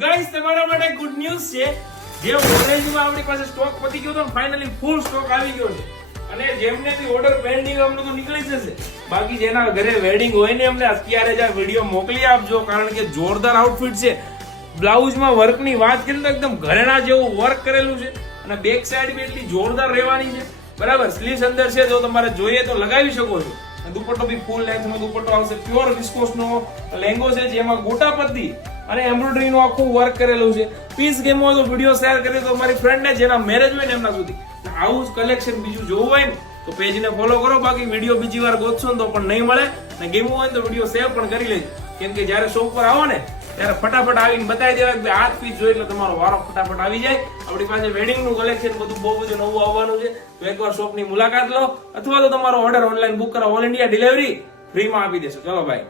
Guys તમારા માટે good news છે. જે ઓરેન્જમાં આપણી પાસે સ્ટોક પતી ગયો તો ફાઇનલી ફૂલ સ્ટોક આવી ગયો છે. અને જેમને બી ઓર્ડર પેન્ડિંગ અમને તો નીકળી જશે. બાકી જેના ઘરે વેડિંગ હોય ને એમને અત્યારે જ આ વિડીયો મોકલી આપજો, કારણ કે જોરદાર આઉટફિટ છે. બ્લાઉઝમાં વર્કની વાત કરીએ તો એકદમ ઘરેણા જેવું વર્ક કરેલું છે અને બેક સાઈડ બી એટલી જોરદાર રહેવાની છે. બરાબર, સ્લીવ્સ અંદર છે, જો તમારે જોઈએ તો લગાવી શકો છો. દુપટ્ટો બી ફૂલ લેન્થ નો દુપટ્ટો આવશે. પ્યોર વિસ્કોસ નો લેંગો છે, જેમાં ગોટા પત્તી અને એમ્બ્રોઇડરી નું આખું વર્ક કરેલું છે. પીસ ગેમ હોય તો વિડીયો શેર કરી દો તમારી ફ્રેન્ડ ને, જેના મેરેજ હોય ને એમના સુધી. આવું જ કલેક્શન બીજું જોવું હોય ને તો પેજ ને ફોલો કરો. બાકી વિડીયો બીજી વાર ગોતશો તો પણ નહીં મળે. અને ગેમું હોય તો વિડીયો સેવ પણ કરી લેજો, કેમ કે જયારે શોપ પર આવો ને ત્યારે ફટાફટ આવીને બતાવી દેવા કે આ પીસ જોઈ એટલે તમારો વારો ફટાફટ આવી જાય. આપણી પાસે વેડિંગ નું કલેક્શન બધું બહુ બધું નવું આવવાનું છે. તો એકવાર શોપ ની મુલાકાત લો, અથવા તો તમારો ઓર્ડર ઓનલાઈન બુક કરો. ઓલ ઇન્ડિયા ડિલિવરી ફ્રીમાં આપી દેશો. ચલો ભાઈ.